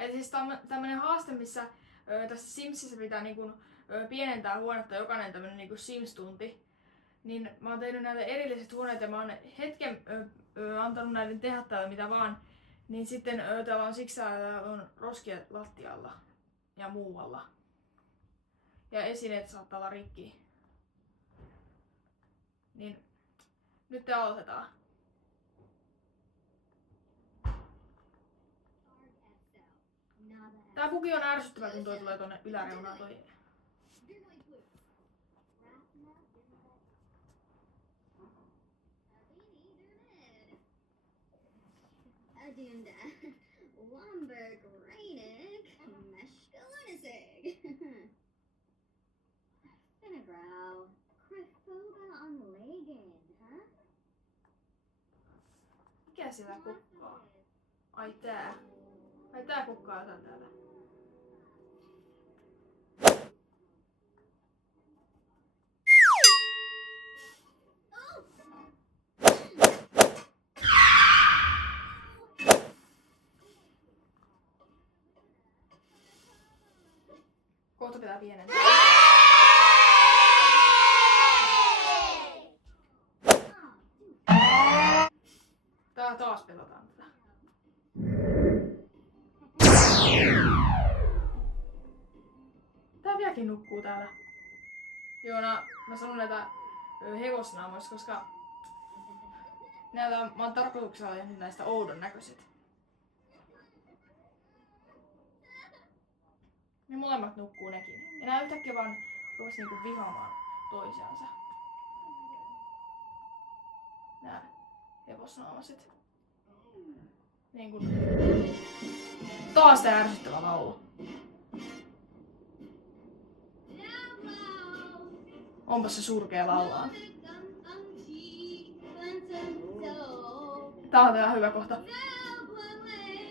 Eli siis tämmönen haaste, missä tässä Simsissä pitää niinku, pienentää huonetta jokainen tämmönen niinku Sims-tunti. Niin mä oon tehnyt näitä erilliset huoneet ja mä oon hetken antanut näiden tehdä täällä mitä vaan. Niin sitten täällä on siksi täällä on roskia lattialla ja muualla. Ja esineet saattaa olla rikki. Niin nyt te aloitetaan. Tää bugi on ärsyttävä, kun toi tulee tonne yläreunaan toi. Adunda, Lomberg, Reinig, Meshkalunisig. Finnegrau, Krifoga on Lagan, huh? Mikä siellä kukkaa? Ai tää. Ai tää kukkaa jotain täällä. Kohta pitää pienentää. Tää taas pelataan tätä. Tää vieläkin nukkuu täällä. Joo, mä sanon näitä hevosnaamoista, koska mä oon tarkoituksella tehnyt näistä oudon näköiset. Ne molemmat nukkuu nekin. Ja nää yhtäkkiä vaan rupes niinku vihaamaan toisiansa. Nää hevosnaamaset. Niin kun... Taas tää ärsyttävä laulu. Onpas se surkea laulaa. Tää on tää hyvä kohta.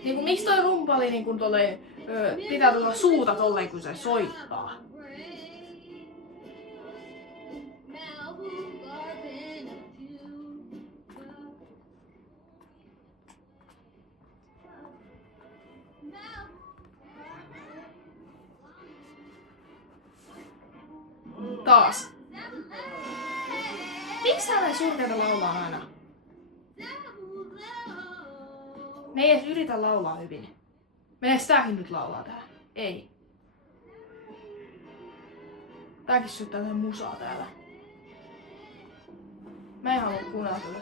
Niinku miksi toi rumpali niinku tolleen pitää tulla suuta tolleen kun se soittaa? Taas. Miksi tää näin surkeita laulaa aina? Ne ei edes yritä laulaa hyvin. Meneekö tääkin nyt laulaa tähän? Ei. Tääkin syöttää tähän musaa täällä. Mä en halua kuunnella tätä.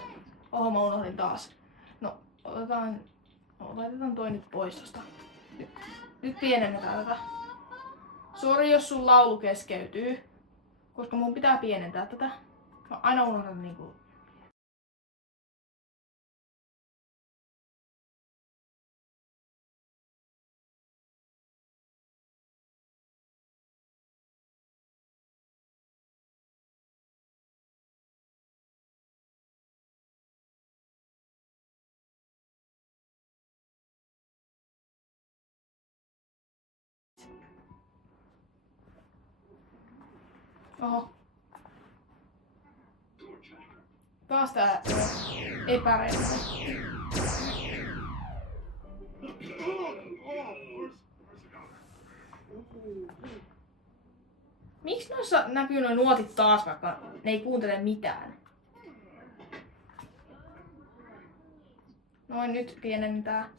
Oho, mä unohdin taas. No, laitetaan toi nyt pois tosta. Nyt pienennetään tätä. Sori jos sun laulu keskeytyy. Koska mun pitää pienentää tätä. Mä aina unohdan niinku... Oho. Taas tää epäreilu. Miksi noissa näkyy nuo nuotit taas, vaikka ne ei kuuntele mitään? Noin, nyt pienentää.